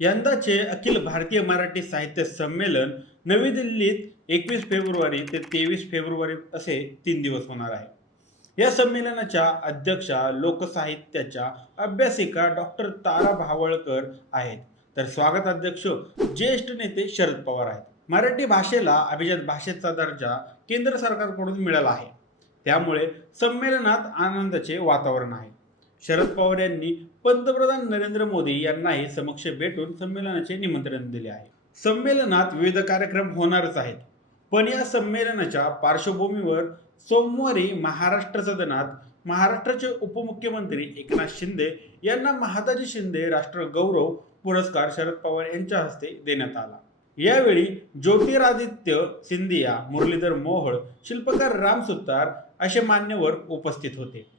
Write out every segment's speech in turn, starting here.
यंदाचे अखिल भारतीय मराठी साहित्य संमेलन नवी दिल्लीत एकवीस फेब्रुवारी ते तेवीस फेब्रुवारी असे तीन दिवस होणार आहे. या संमेलनाच्या अध्यक्षा लोकसाहित्याच्या अभ्यासिका डॉक्टर तारा भावळकर आहेत. तर स्वागत अध्यक्ष ज्येष्ठ नेते शरद पवार आहेत. मराठी भाषेला अभिजात भाषेचा दर्जा केंद्र सरकारकडून मिळाला आहे. त्यामुळे संमेलनात आनंदाचे वातावरण आहे. शरद पवार यांनी पंतप्रधान नरेंद्र मोदी यांनाही समक्ष भेटून संमेलनाचे निमंत्रण दिले आहे. संमेलनात विविध कार्यक्रम होणारच आहेत. पण या संमेलनाच्या पार्श्वभूमीवर सोमवारी महाराष्ट्र सदनात महाराष्ट्राचे उपमुख्यमंत्री एकनाथ शिंदे यांना महादाजी शिंदे राष्ट्र गौरव पुरस्कार शरद पवार यांच्या हस्ते देण्यात आला. यावेळी ज्योतिरादित्य सिंधिया मुरलीधर मोहोळ शिल्पकार राम सुतार असे मान्यवर उपस्थित होते.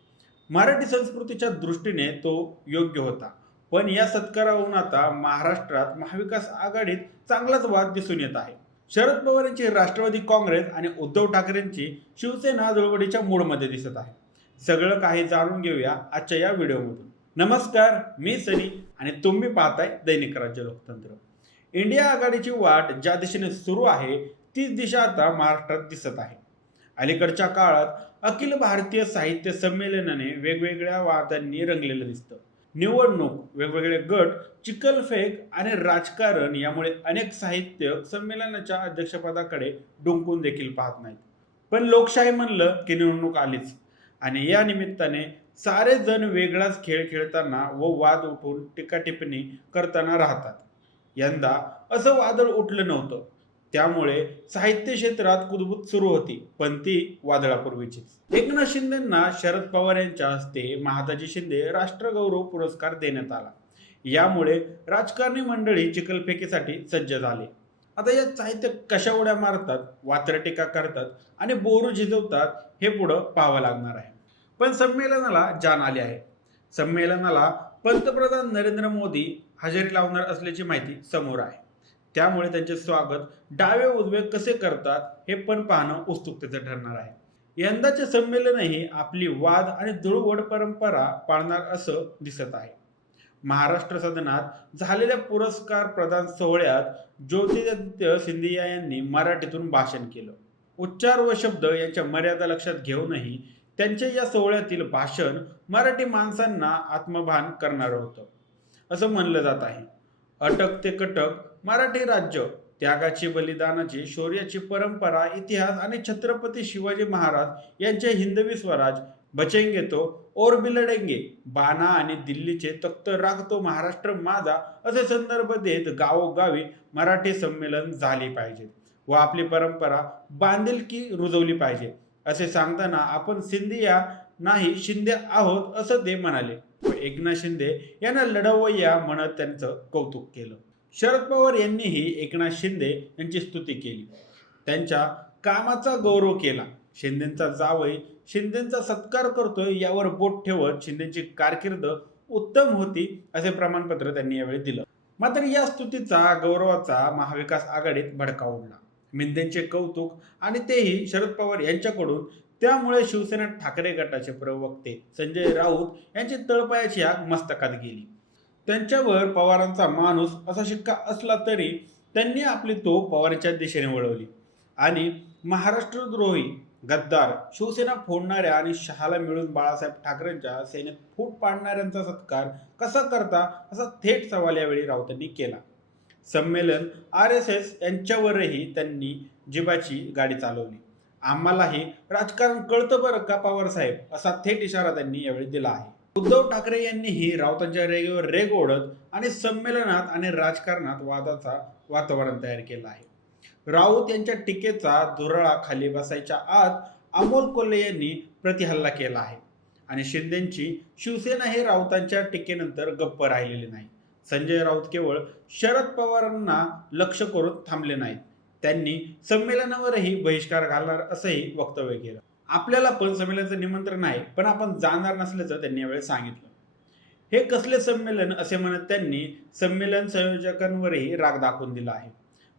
मराठी संस्कृतीच्या दृष्टीने तो योग्य होता. पण या सत्कारावरून आता महाराष्ट्रात महाविकास आघाडीत चांगलाच वाद दिसून येत आहे. शरद पवार यांची राष्ट्रवादी काँग्रेस आणि उद्धव ठाकरेंची शिवसेना जुळवडीच्या मूडमध्ये दिसत आहे. सगळं काही जाणून घेऊया आजच्या या व्हिडिओमधून. नमस्कार मी सनी आणि तुम्ही पाहताय दैनिक राज्य लोकतंत्र. इंडिया आघाडीची वाट ज्या दिशेने सुरू आहे तीच दिशा आता महाराष्ट्रात दिसत आहे. अलीकडच्या काळात अखिल भारतीय साहित्य संमेलनाने वेगवेगळ्या वादांनी रंगलेलं दिसतं. निवडणूक वेगवेगळे गट चिखलफेक आणि राजकारण यामुळे अनेक साहित्य संमेलनाच्या अध्यक्षपदाकडे डुंकून देखील पाहत नाहीत. पण लोकशाही म्हणलं की निवडणूक आलीच आणि या निमित्ताने सारे जण वेगळाच खेळ खेळताना व वाद उठून टीका टिप्पणी करताना राहतात. यंदा असं वादळ उठलं नव्हतं. त्यामुळे साहित्य क्षेत्रात कुदबुद सुरू होती पण ती वादळापूर्वीचीच. एकनाथ शिंदेंना शरद पवार यांच्या हस्ते महादाजी शिंदे राष्ट्रगौरव पुरस्कार देण्यात आला. यामुळे राजकारणी मंडळी चिखलफेकीसाठी सज्ज झाले. आता या साहित्य कशा उड्या मारतात वात्र टीका करतात आणि बोरू झिजवतात हे पुढं पाहावं लागणार आहे. पण संमेलनाला जान आली आहे. संमेलनाला पंतप्रधान नरेंद्र मोदी हजेरी लावणार असल्याची माहिती समोर आहे. त्यामुळे त्यांचे स्वागत डावे उजवे कसे करतात हे पण पाहणं उत्सुकतेचं ठरणार आहे. यंदाचे संमेलनही आपली वाद आणि धुळवड परंपरा पाळणार असं दिसत आहे. महाराष्ट्र सदनात झालेल्या पुरस्कार प्रदान सोहळ्यात ज्योतिरादित्य सिंधिया यांनी मराठीतून भाषण केलं. उच्चार व शब्द यांच्या मर्यादा लक्षात घेऊनही त्यांच्या या सोहळ्यातील भाषण मराठी माणसांना आत्मभान करणारं होतं. असं म्हणलं जात आहे. अटक ते कटक मराठी राज्य. त्यागाची बलिदानाची शौर्याची परंपरा इतिहास आणि छत्रपती शिवाजी महाराज यांचे हिंदवी स्वराज बचेंगे तो और बिलडेंगे बाणा आणि दिल्लीचे तख्त राखतो महाराष्ट्र माझा असे संदर्भ देत गावोगावी मराठी संमेलन झाली पाहिजे व आपली परंपरा बांधिलकी रुजवली पाहिजे असे सांगताना आपण सिंधिया नाही शिंदे आहोत असं ते म्हणाले व एकनाथ शिंदे यांना लढवय्या म्हणत त्यांचं कौतुक केलं. शरद पवार यांनीही एकनाथ शिंदे यांची स्तुती केली. त्यांच्या कामाचा गौरव केला. शिंदेचा जावई शिंदेचा सत्कार करतोय यावर बोट ठेवत शिंदेची कारकीर्द उत्तम होती असे प्रमाणपत्र त्यांनी यावेळी दिलं. मात्र या स्तुतीचा गौरवाचा महाविकास आघाडीत भडका उडला मिंदेंचे कौतुक आणि तेही शरद पवार यांच्याकडून त्यामुळे शिवसेना ठाकरे गटाचे प्रवक्ते संजय राऊत यांची तळपायाची आग मस्तकात गेली. त्यांच्यावर पवारांचा माणूस असा शिक्का असला तरी त्यांनी आपली तो पवारांच्या दिशेने वळवली. आणि महाराष्ट्रद्रोही गद्दार शिवसेना फोडणाऱ्या आणि शहाला मिळून बाळासाहेब ठाकरेंच्या सेनेत फूट पाडणाऱ्यांचा सत्कार कसा करता असा थेट सवाल यावेळी राऊतांनी केला. संमेलन आर एस एस यांच्यावरही त्यांनी जिबाची गाडी चालवली. आम्हालाही राजकारण कळतं बरं का पवारसाहेब असा थेट इशारा त्यांनी यावेळी दिला आहे. उद्धव ठाकरे यांनीही राऊतांच्या रेगेवर रेग ओढत आणि संमेलनात आणि राजकारणात वादाचा वातावरण तयार केलं आहे. राऊत यांच्या टीकेचा धुरळा खाली बसायच्या आत अमोल कोल्हे यांनी प्रतिहल्ला केला आहे. आणि शिंदेची शिवसेना हे राऊतांच्या टीकेनंतर गप्प राहिलेली नाही. संजय राऊत केवळ शरद पवारांना लक्ष करून थांबले नाहीत. त्यांनी संमेलनावरही बहिष्कार घालणार असंही वक्तव्य केलं. आपल्याला पण संमेलनाचं निमंत्रण आहे पण आपण जाणार नसल्याचं त्यांनी यावेळी सांगितलं. हे कसले संमेलन? असे म्हणत त्यांनी संमेलन संयोजकांवरही राग दाखवून दिला आहे.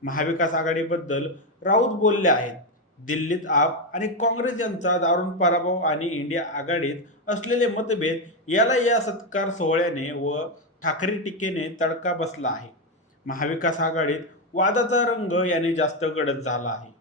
महाविकास आघाडीबद्दल राऊत बोलले आहेत. दिल्लीत आप आणि काँग्रेस यांचा दारुण पराभव आणि इंडिया आघाडीत असलेले मतभेद याला या सत्कार सोहळ्याने व ठाकरे टीकेने तडका बसला आहे. महाविकास आघाडीत वादाचा रंग याने जास्त गडद झाला आहे.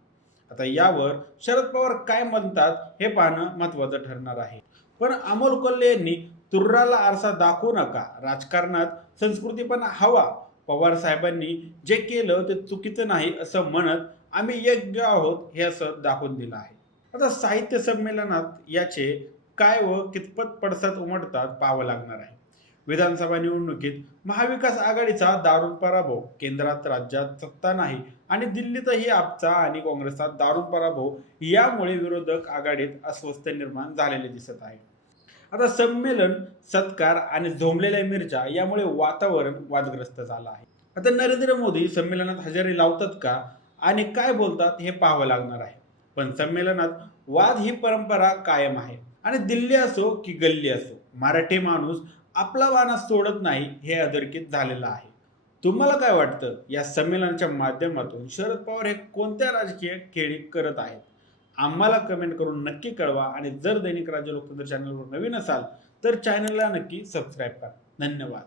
आता यावर शरद पवार काय म्हणतात हे पाहणं महत्वाचं ठरणार आहे. पण अमोल कोल्हे यांनी तुर्राला आरसा दाखवू नका. राजकारणात संस्कृतीपणा हवा. पवार साहेबांनी जे केलं ते चुकीचं नाही असं म्हणत आम्ही योग्य आहोत हे असं दाखवून दिलं आहे. आता साहित्य संमेलनात याचे काय व कितपत पडसाद उमटतात पाहावं लागणार आहे. विधानसभा निवडणुकीत महाविकास आघाडीचा दारुण पराभव. केंद्रात राज्यात सत्ता नाही आणि दिल्लीतही आपचा आणि काँग्रेसचा दारुण पराभव यामुळे विरोधक आघाडीत अस्वस्थ निर्माण झालेले दिसत आहे. आता संमेलन सत्कार आणि झोंबलेल्या मिरच्या यामुळे वातावरण वादग्रस्त झालं आहे. आता नरेंद्र मोदी संमेलनात हजेरी लावतात का आणि काय बोलतात हे पाहावं लागणार आहे. पण संमेलनात वाद ही परंपरा कायम आहे आणि दिल्ली असो की गल्ली असो मराठी माणूस आपला वाना सोडत नाही हे अधोरेखित झालेलं आहे. तुम्हाला काय वाटतं? या संमेलनाच्या माध्यमातून शरद पवार हे कोणत्या राजकीय खेळी करत आहेत? आम्हाला कमेंट करून नक्की कळवा आणि जर दैनिक राज्य लोकतंत्र चॅनलवर नवीन असाल तर चॅनलला नक्की सबस्क्राईब करा. धन्यवाद.